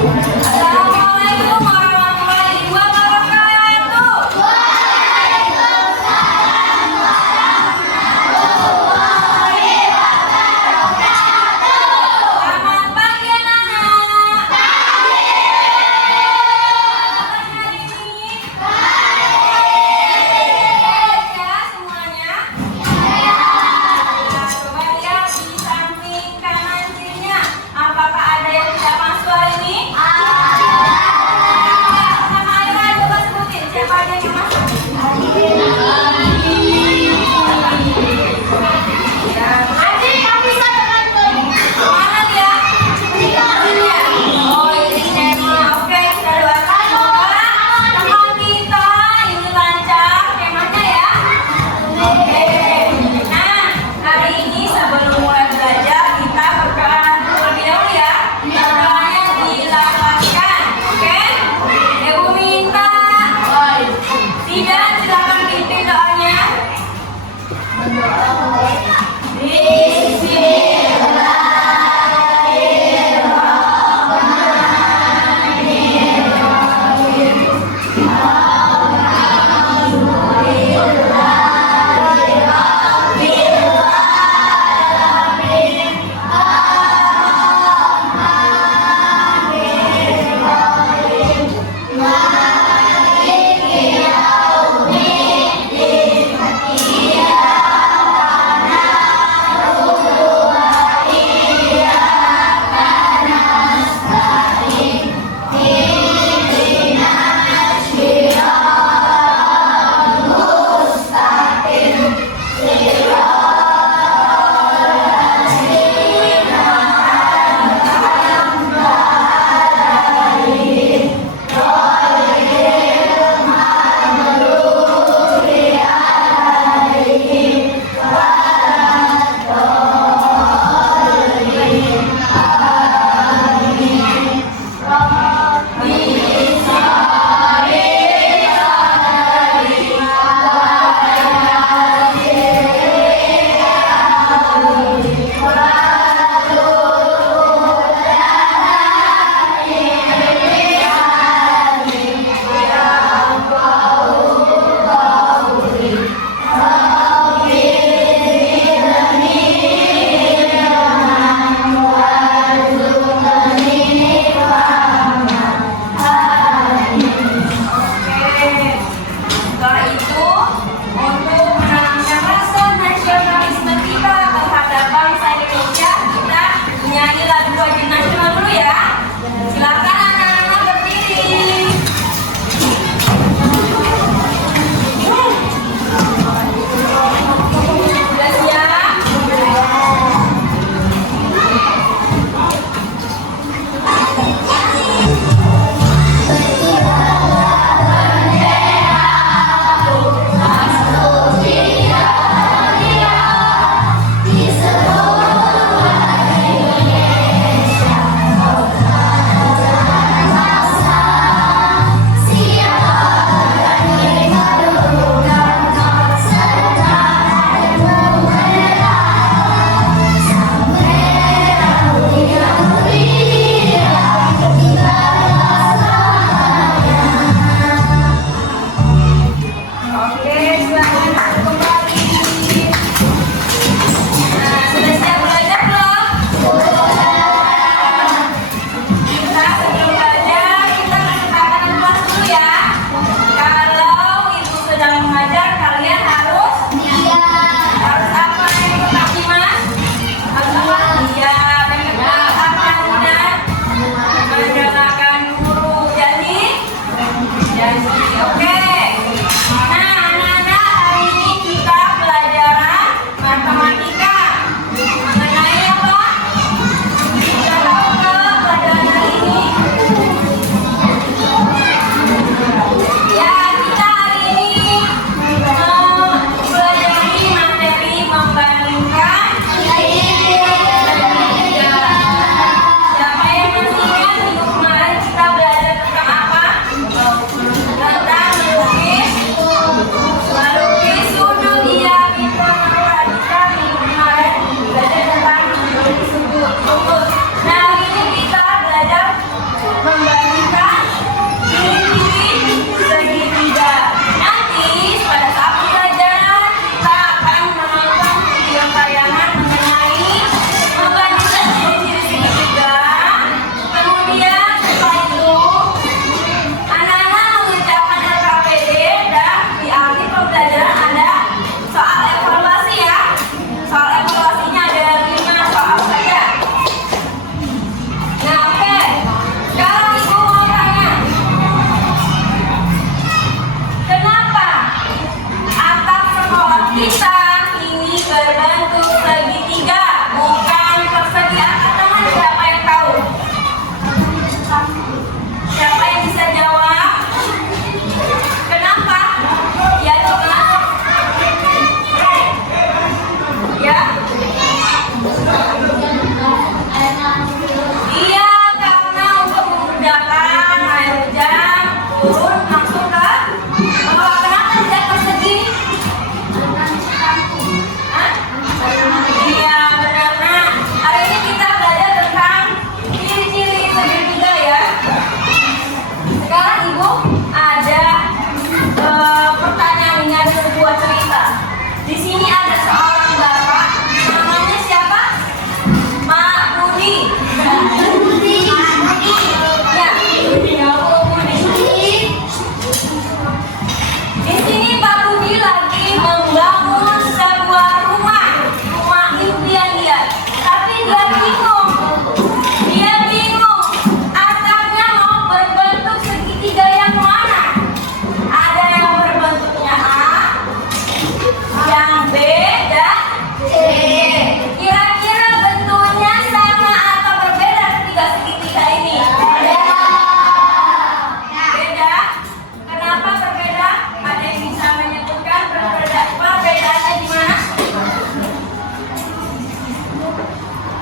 Assalamualaikum warahmatullahi wabarakatuh. Selamat pagi anak-anak. Hari ini baik ya semuanya. Nah, coba lihat di samping kanan kirinya. Apakah ada yang tidak masuk hari ini?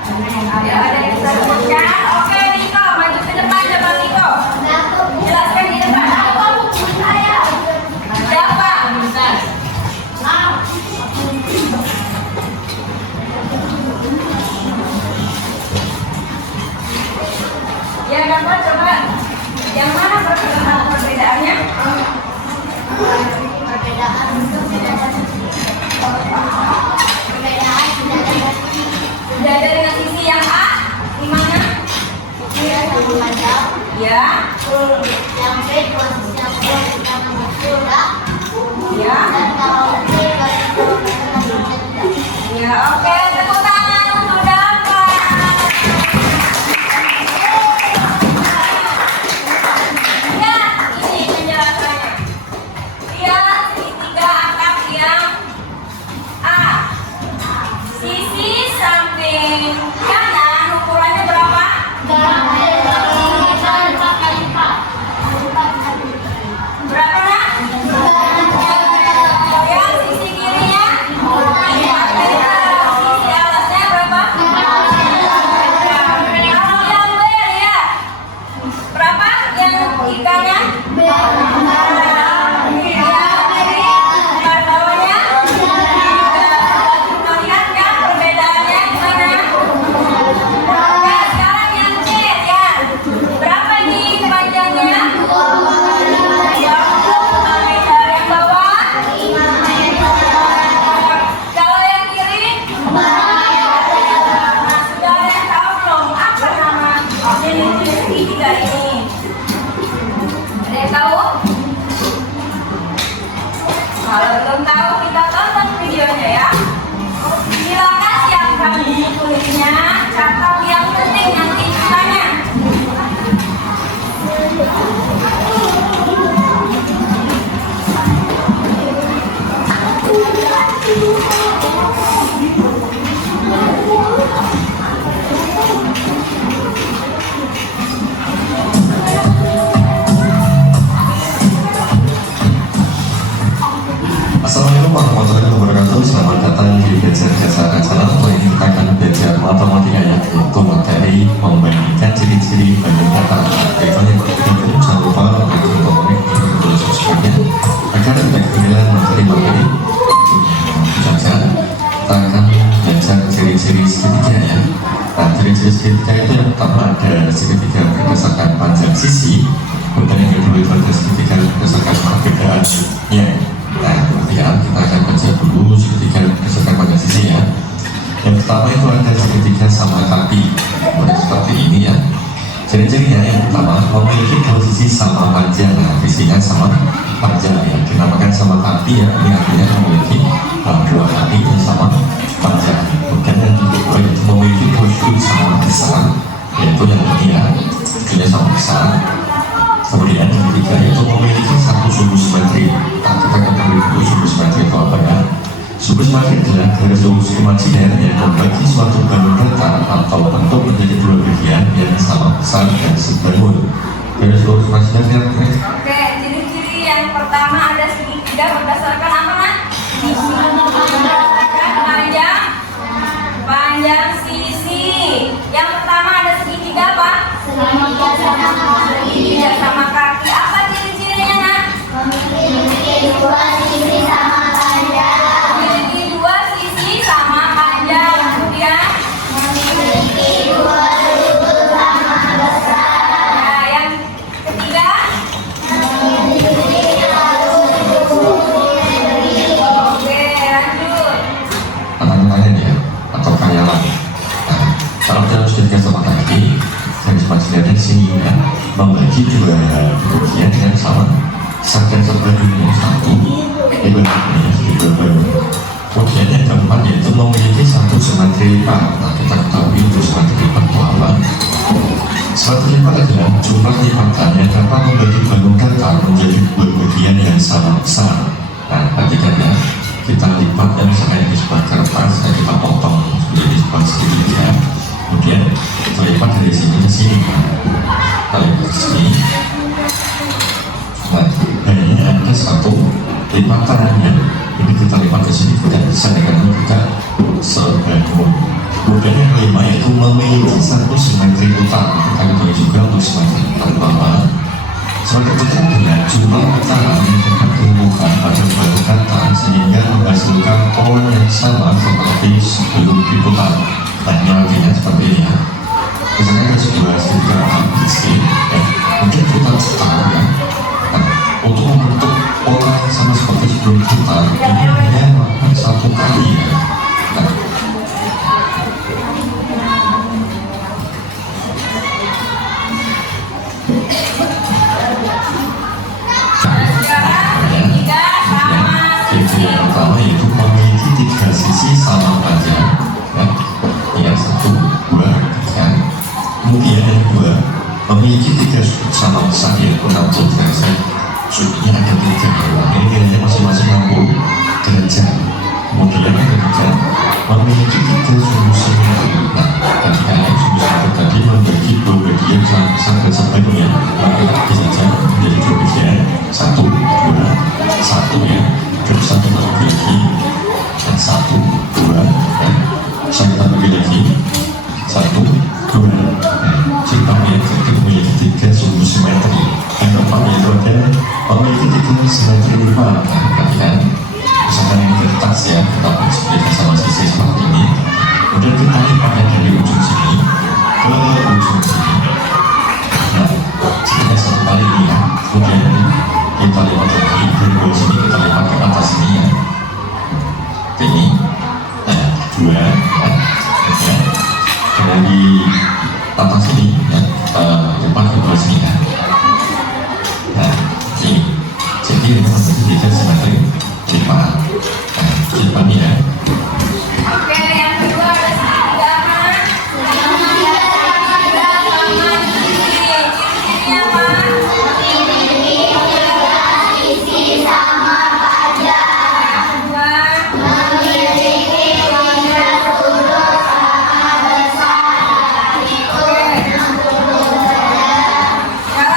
Ada yang bisa sebutkan? Oke, Niko, maju ke depan, coba Niko. Jelaskan di depan. Siapa? Ya, dapat coba. Yang mana perbedaannya? Sudah ada dengan sisi yang A, di mana? Ya. Yang B posisinya sudah. Ya. Dan kalau B Ya, oke, tepuk tangan untuk dapat. Ya, ini penjelasannya. Lihat segitiga angka yang A. Sisi samping kanan ukurannya berapa? Berapa nak? Yang sisi kirinya? Sisi atasnya berapa? Kalau yang B lihat. Berapa yang ikannya? Yang kiri, yang bawahnya? Cuma lihat kan perbedaannya gimana? Oke, sekarang yang C ya. Berapa ini panjangnya? 20 meter. Yang bawah? Kalau yang kiri? Nah, sudah ada yang tahu belum apa nama jenis segitiga ini? Ada yang tahu? Kalau belum tahu, kita tonton videonya ya. Silakan siapkan buku tulisnya, catat yang penting nanti ditanya. Assalamualaikum warahmatullahi wabarakatuh. Selamat datang di belajar dasar acara kali ini kita akan belajar matematika ya, yaitu materi membandingkan ciri-ciri banding kata. Baiklah yang berikut jangan lupa like dan komen dan subscribe-nya agar tidak ketinggalan materi-materi saja. Kita akan belajar ciri-ciri segitiga ya. Nah, ciri-ciri segitiga itu yang pertama ada segitiga berdasarkan panjang sisi, kemudian yang kedua itu ada segitiga berdasarkan perbedaannya. Nah, kemudian kita akan baca dulu segitiga berdasarkan panjang sisi ya. Yang pertama itu ada segitiga sama kaki, seperti ini ya. Ciri-cirinya yang pertama memiliki posisi sama panjang. Nah, visinya sama panjang ya, dinamakan sama kaki ya. Ini artinya memiliki dua kaki yang sama panjang. Kemudian yang kedua itu memiliki posisi sama besar, yaitu yang ini ya, ini sama besar. Kemudian yang ketiga itu memiliki satu sumbu simetri. Nah, kita akan tahu dulu sumbu simetri itu apa ya. Sumbu simetri adalah garis lurus imajiner yang membagi suatu balon datar atau bentuk menjadi dua bagian yang sama besar dan sebangun. Garis lurus imajiner yang Oke, ciri-ciri yang pertama ada segitiga berdasarkan apa nak? Panjang sisi. Yang pertama ada segitiga apa? Segitiga sama kaki. Apa ciri-cirinya nak? Memiliki dua sisi sama panjang. Kemudian memiliki dua lutut sama besar. Nah, yang ketiga memiliki Oke, lanjut. tangan-tangan ya, atau kayalan. Nah, kalau dalam segitiga sama kaki, garis imajiner di sini ya, membagi dua bagian yang sama besar dan sebangun yang satu di bentuknya dua balon. Kemudian yang keempat yaitu memiliki satu simetri lipat. Nah, kita ketahui untuk simetri lipat itu apa? Simetri lipat adalah jumlah lipatan yang dapat membagi balon datar menjadi dua bagian yang sama besar. Nah, perhatikan ya, kita lipat dan misalnya di sebelah kertas dan kita potong menjadi sebuah segitiga. Kemudian kita lipat dari sini ke sini. Kita lipat ke sini. Nah, hanya ada satu lipatannya. Ini kita lipat ke sini dan bisa dengan juga sebangun. Kemudian yang kelima itu memiliki satu simetri utama, tetapi bagi juga untuk simetri bawah. Sebagai pertanda, jumlah utara meningkatkan tumbuhan pada suatu kata sehingga menghasilkan pola yang sama seperti sebelum diputar. Hanya artinya seperti ini ya. Misalnya ada sebuah segala biskuit, ya, mungkin putar setahun ya. Nah, untuk membentuk pola yang sama seperti sebelum putar, ini hanya melakukan satu kali ya. Nah, yang pertama yaitu memiliki tiga sisi sama panjang ya, ya 1, 2, 3. Kemudian yang kedua memiliki tiga sudut sama besar yaitu 60 derajat. Sudutnya ada 3 ya, ini nilainya masing-masing 60 derajat. Kemudian yang ketiga memiliki 3 sudut simetri. Nah, ketika yang sudut simetri tadi membagi 2 bagian sama besar dan sebagainya, maka kita saja menjadi 2 bagian, 1, 2, 1 ya. Terus 1 bagi lagi dan 1, 2 dan saya bagi lagi 1, 2 kita memiliki 3 sudut simetri. Yang keempat yaitu ada memiliki 3 simetri 5. Perhatikan misalkan yang kertas ya, kita berikan sama sisi seperti ini, kemudian kita lipatnya dari ujung sini ke ujung sini. Nah, kita satu kali ini ya, kemudian kita lipat lagi dari bawah sini, kita lipat ke atas sini ya. Ini, nah, 2 ya. Dari atas sini ya, lipat ke bawah sini ya. Nah, ini jadi ini menjadi 3 simetri 5. Nah, kita ya. Oke, yang kedua ada segitiga. Ciri-cirinya apa? Yang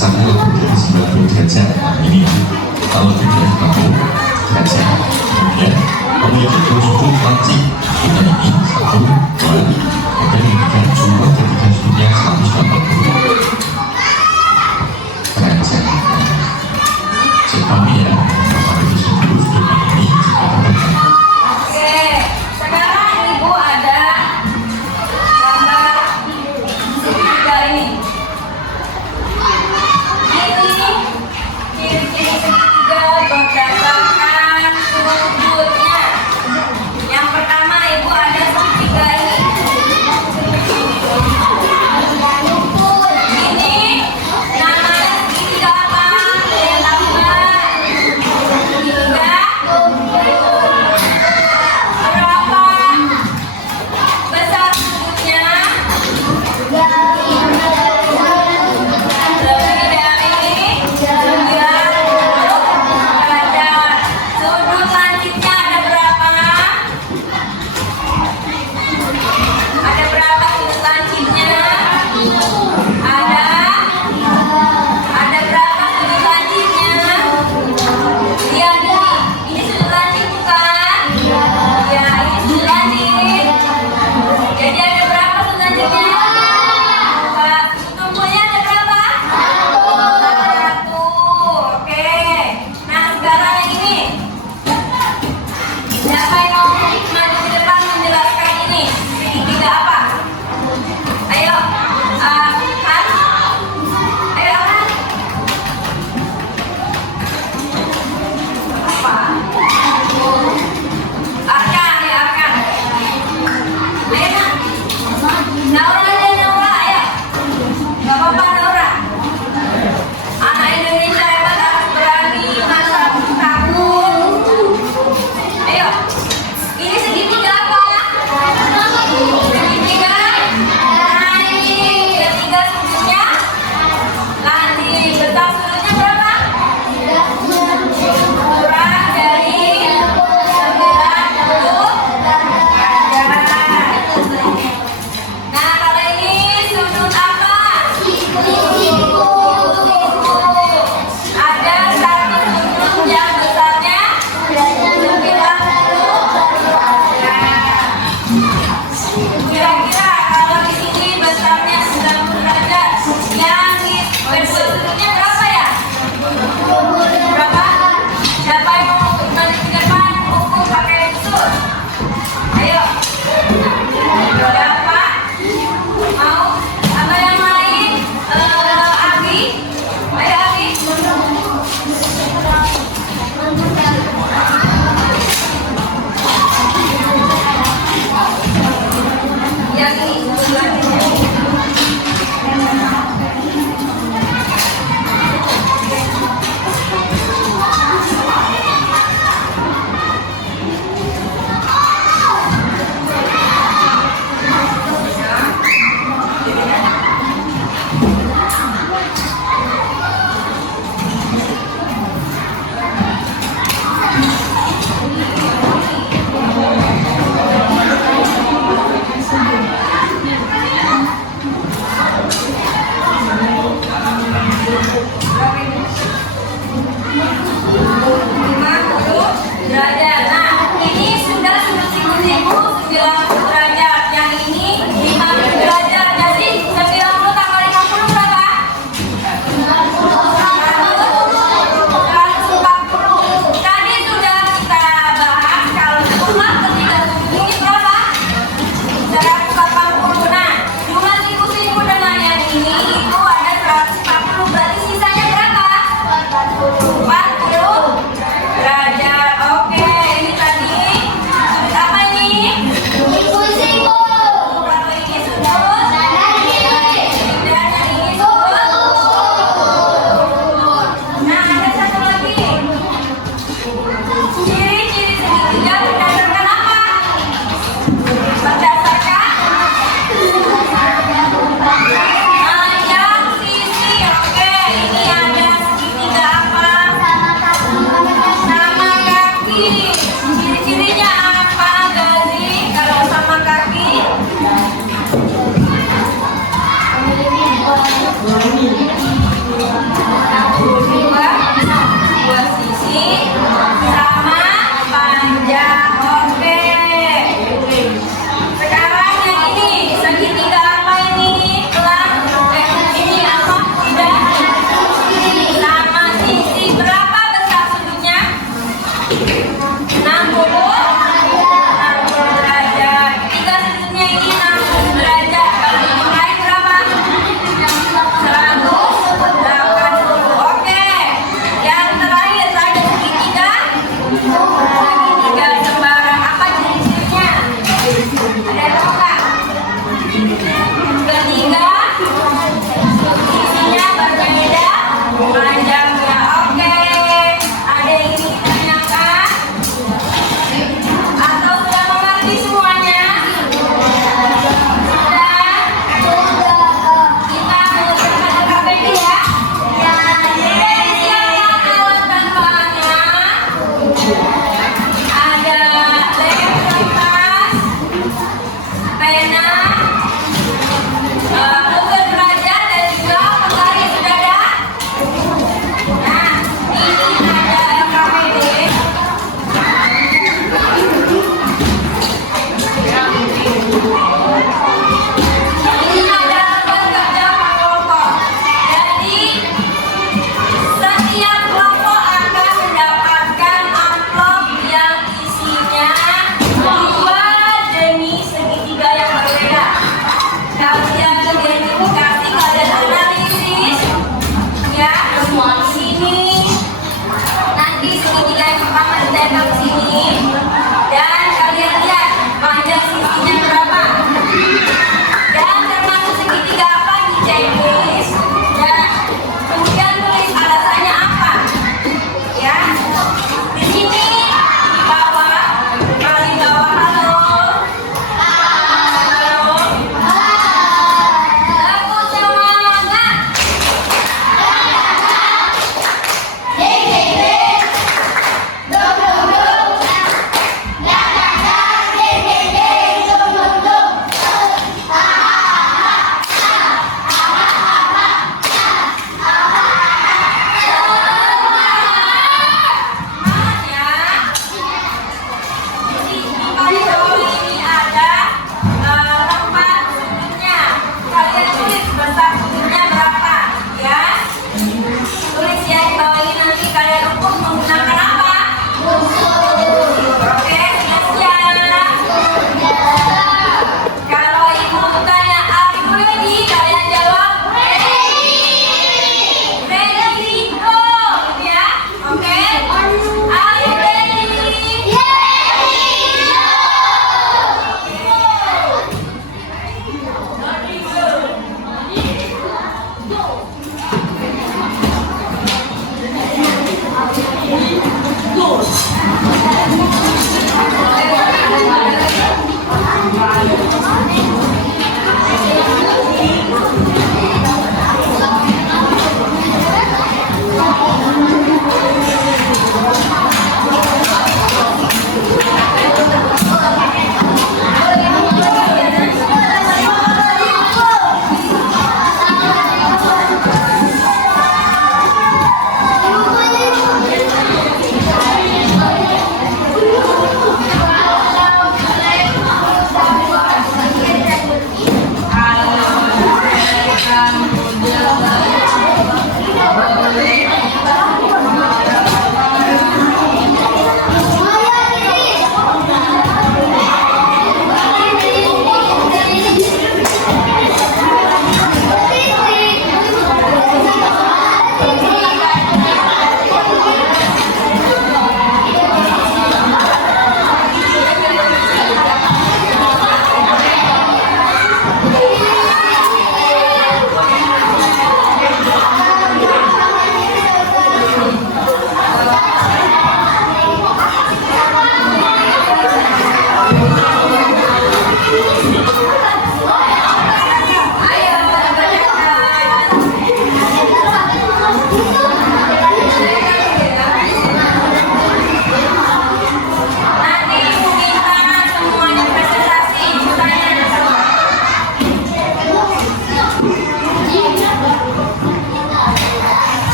aksana yang berdiri 90 derajat. Nah, ini kalau dilihat kamu derajat. Kemudian memiliki dua sudut lancip. Kita ini 1, 2, kemudian memberikan jumlah ketiga sudutnya 180 derajat. Cek kami ya, Bapak Ibu sudut ini jika terdekat. Oke, sekarang Ibu ada gambar segitiga ini. Ini ciri-ciri segitiga berdasarkan sudutnya. Yang pertama Ibu ada segitiga ini. Ini namanya segitiga apa? Yang tahu nggak? Segitiga berapa besar sudutnya? Lebih dari 90 derajat. Sudut lancipnya ada berapa? Ada berapa sudut lancipnya? Ada berapa sudut lancipnya? Lihat ini sudut lancip bukan? Ya, ini sudut lancip. Jadi ada berapa sudut lancipnya? Dua. Sudut kumpulnya ada berapa? Satu. Oke. Nah, sekarang yang ini. Siapa yang mau maju ke depan menjelaskan ini? Segitiga apa? Ayo. Han. Ayo, Han. Apa? Arkan, ya Arkan. Ayo, Han. Naura aja, Naura, ayo. Gak apa-apa, Naura. Anak Indonesia hebat harus berani masa takut. Ayo. Ini segitiga apa? Segitiga. Nah, ini ketiga sudutnya. Lanjut. Besar sudutnya berapa? Kurang dari 90 derajat. Nah, kalau ini sudut apa? Ada satu sudut yang besarnya 90 derajat. Kira-kira kalau di sini besarnya 90 derajat, yang di kedua sudutnya berapa ya? Berapa? Siapa yang mau maju ke depan? Ukur pakai usus. Ayo. Siapa? Mau? Atau yang lain? Abi? Ayo Abi. Yang ini selanjutnya. Derajat. Nah, ini sudah siku-siku 90 derajat. Yang ini 50 derajat. Jadi 90 tambah 50 berapa? 140. Tadi sudah kita bahas kalau jumlah ketiga sudut ini berapa? 180. Nah, jumlah siku-siku dengan yang ini itu ada 140. Berarti sisanya berapa? 40 derajat. Oke, ini tadi sudut apa ini? Siku-siku. Kalau ini sudut dan yang ini sudut. Nah, ada satu lagi. Ciri-ciri segitiga berdasarkan apa? Berdasarkan yang sisi. Oke, ini ada segitiga apa? Sama kaki. Ciri-cirinya apa, Gazi? Kalau sama kaki?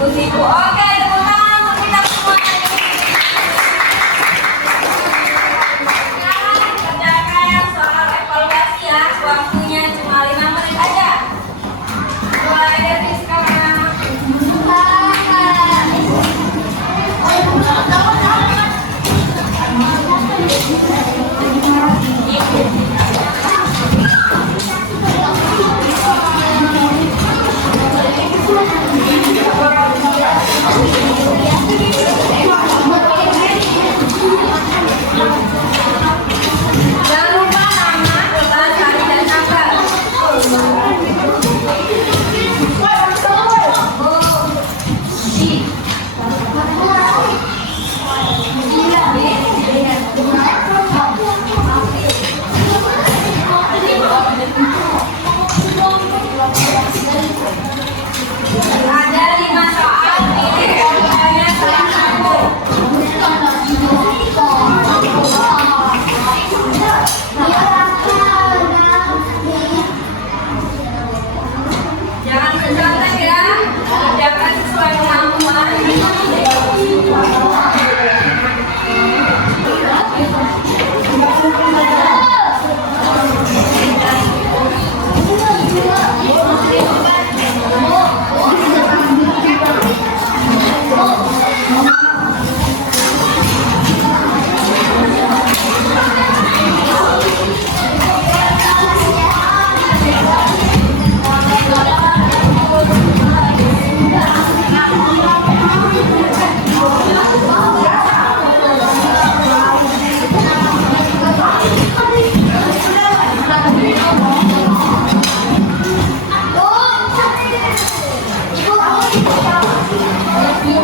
Ibu-ibu, oke, tepuk tangan untuk kita semua. Sekarang kerjakan soal evaluasi ya. Waktunya cuma 5 menit aja. Mulai dari sekarang. Jangan lupa nama, bulan, hari, dan tanggal. Ada 5 soal, pilih jawabannya salah satu. Jangan mencontek ya, kerjakan sesuai kemampuan. Ibu,